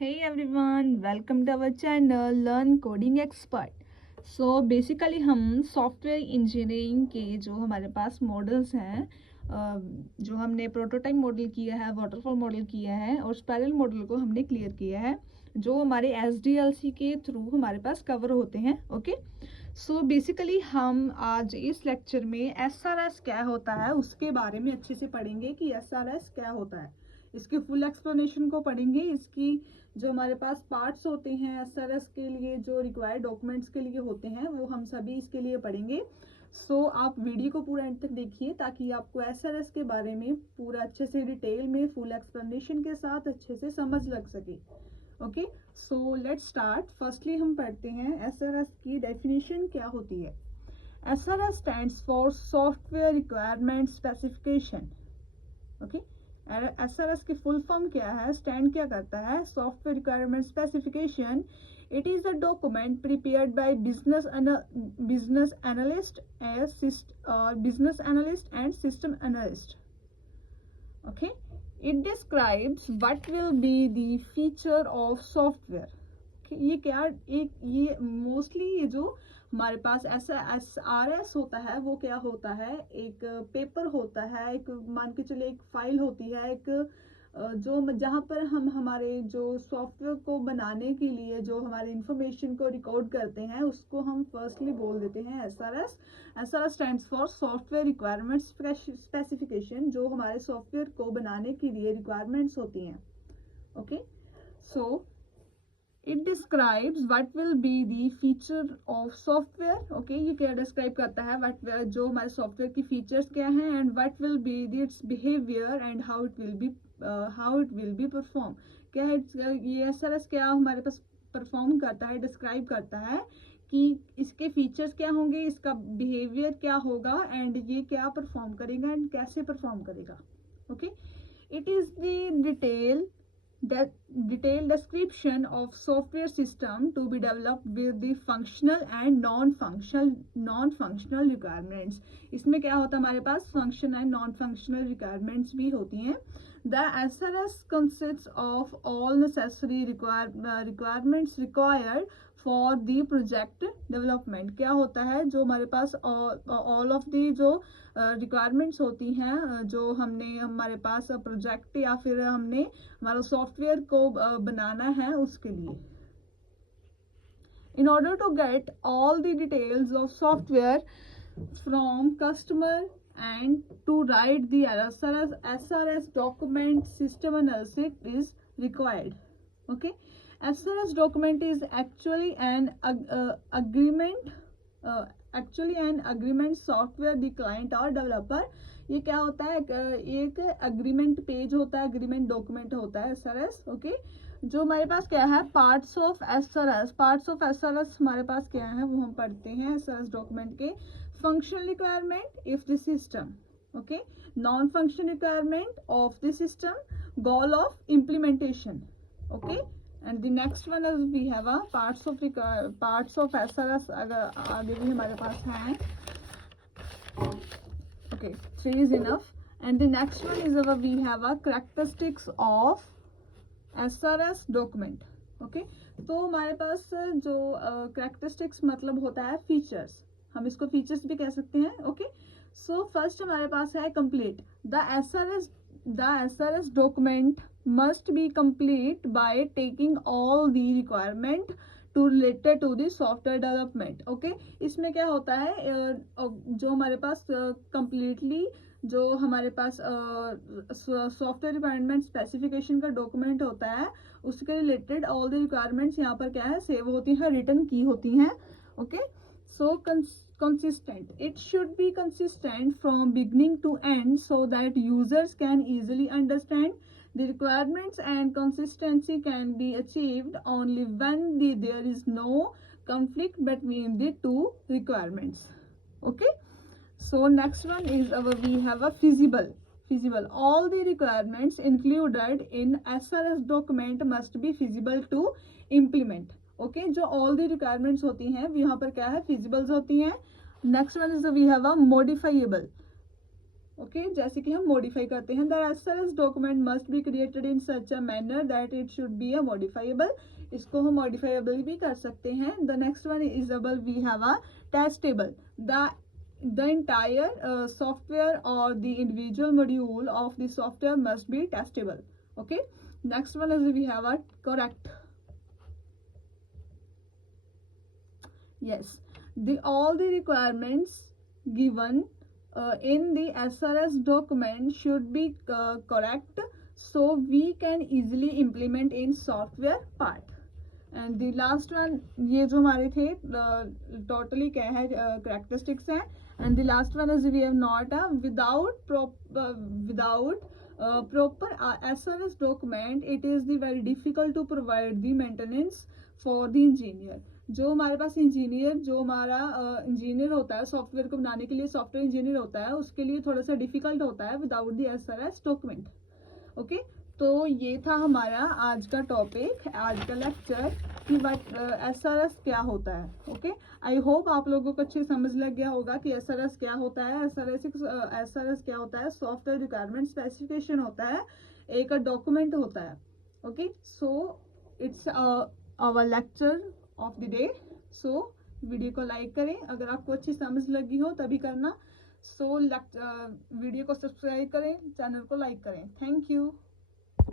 Hey everyone, welcome to our channel Learn Coding Expert. So basically हम software engineering के जो हमारे पास models हैं, जो हमने प्रोटोटाइप मॉडल किया है, वाटरफॉल मॉडल किया है और स्पाइरल मॉडल को हमने क्लियर किया है, जो हमारे SDLC के थ्रू हमारे पास कवर होते हैं. ओके, सो बेसिकली हम आज इस लेक्चर में SRS क्या होता है उसके बारे में अच्छे से पढ़ेंगे कि SRS क्या होता है. इसके फुल एक्सप्लेनेशन को पढ़ेंगे. इसकी जो हमारे पास पार्ट्स होते हैं SRS के लिए, जो रिक्वायर्ड डॉक्यूमेंट्स के लिए होते हैं, वो हम सभी इसके लिए पढ़ेंगे. सो आप वीडियो को पूरा एंड तक देखिए ताकि आपको SRS के बारे में पूरा अच्छे से डिटेल में फुल एक्सप्लेनेशन के साथ अच्छे से समझ लग सके. Okay, so let's start. Firstly हम पढ़ते हैं SRS की डेफिनेशन क्या होती है. SRS stands for software requirement specification. Okay, SRS की फुल फॉर्म क्या है, स्टैंड क्या करता है, software requirement specification. It is a document prepared by business analyst and system analyst. Okay, it describes what will be the feature of software. ये क्या ये mostly ये जो हमारे पास ऐसा SRS होता है वो क्या होता है, एक पेपर होता है, एक मान के चलिए एक फाइल होती है, एक जो जहाँ पर हम हमारे जो सॉफ्टवेयर को बनाने के लिए जो हमारे इंफॉर्मेशन को रिकॉर्ड करते हैं उसको हम फर्स्टली बोल देते हैं SRS. SRS stands for software requirement specification, जो हमारे सॉफ्टवेयर को बनाने के लिए रिक्वायरमेंट्स होती हैं. Okay, so it describes what will be the feature of software. Okay, ये क्या डिस्क्राइब करता है, व्हाट जो हमारे सॉफ्टवेयर की फीचर्स क्या हैं, and what will be it's behaviour and how it will be perform. क्या है ये SRS क्या हमारे पास परफॉर्म करता है, डिस्क्राइब करता है कि इसके फीचर्स क्या होंगे, इसका बिहेवियर क्या होगा, एंड ये क्या परफॉर्म करेगा एंड कैसे परफॉर्म करेगा. Okay, it is the detailed description of software system to be developed with the functional and non-functional requirements. इसमें क्या होता है, हमारे पास function and non functional requirements भी होती हैं. The SRS consists of all necessary requirements required for the project development. क्या होता है, जो हमारे पास all of the जो रिक्वायरमेंट्स होती हैं, जो हमने हमारे पास प्रोजेक्ट या फिर हमने हमारा सॉफ्टवेयर को बनाना है उसके लिए. In order to get all the details of software from customer and to write the SRS document, system analysis is required. Okay, SRS document is actually an agreement software the client or developer. ये क्या होता है, एक agreement page होता है, agreement document होता है SRS. Okay, जो हमारे पास क्या है, पार्ट्स ऑफ SRS हमारे पास क्या है वो हम पढ़ते हैं SRS डॉक्यूमेंट के. Functional requirement if the system. Okay, non functional requirement of the system, goal of implementation. Okay, and the next one is we have a parts of SRS. अगर आगे भी हमारे पास हैं. Okay, 3 is enough. And the next one is we have a characteristics of SRS document. Okay, तो हमारे पास जो characteristics मतलब होता है फीचर्स, हम इसको फीचर्स भी कह सकते हैं. ओके, सो फर्स्ट हमारे पास है complete. The SRS document must be complete by taking all the requirement to related to the software development. Okay, इसमें क्या होता है, जो हमारे पास completely जो हमारे पास सॉफ्टवेयर रिक्वायरमेंट स्पेसिफिकेशन का डॉक्यूमेंट होता है उसके रिलेटेड ऑल द रिक्वायरमेंट्स यहाँ पर क्या है सेव होती हैं, रिटर्न की होती हैं. Okay, so consistent. It should be consistent from beginning to end so that users can easily understand the requirements, and consistency can be achieved only when there is no conflict between the two requirements. Okay, so next one is we have a feasible. All the requirements included in SRS document must be feasible to implement. Okay, जो all the requirements होती हैं यहाँ पर क्या है, feasibles होती हैं. Next one is we have a modifiable. Okay जैसे कि हम मॉडिफाई करते हैं, the SRS document must be created in such a manner that it should be a modifiable, इसको हम मॉडिफाइबल भी कर सकते हैं। The next one is able we have a testable, the entire software or the individual module of the software must be testable. Okay, next one is we have a correct. Yes, all the requirements given in the SRS document should be correct, so we can easily implement in software part. And the last one, ये जो हमारे थे totally क्या है characteristics हैं, and the last one is we have not a without proper SRS document it is the very difficult to provide the maintenance for the engineer. जो हमारे पास engineer, जो हमारा इंजीनियर होता है सॉफ्टवेयर को बनाने के लिए, सॉफ्टवेयर इंजीनियर होता है, उसके लिए थोड़ा सा डिफिकल्ट होता है without the SRS document. Okay, तो ये था हमारा आज का टॉपिक, आज का लेक्चर कि SRS क्या होता है। ओके, आई होप आप लोगों को अच्छी समझ लग गया होगा कि SRS क्या होता है। SRS क्या होता है? सॉफ्टवेयर रिक्वायरमेंट स्पेसिफिकेशन होता है, एक डॉक्यूमेंट होता है। Okay, so it's our lecture of the day. So video को लाइक करें, अगर आपको अच्छी समझ लगी हो तभी करना। सो वीडियो को सब्सक्राइब करें, चैनल को लाइक करें। Thank you.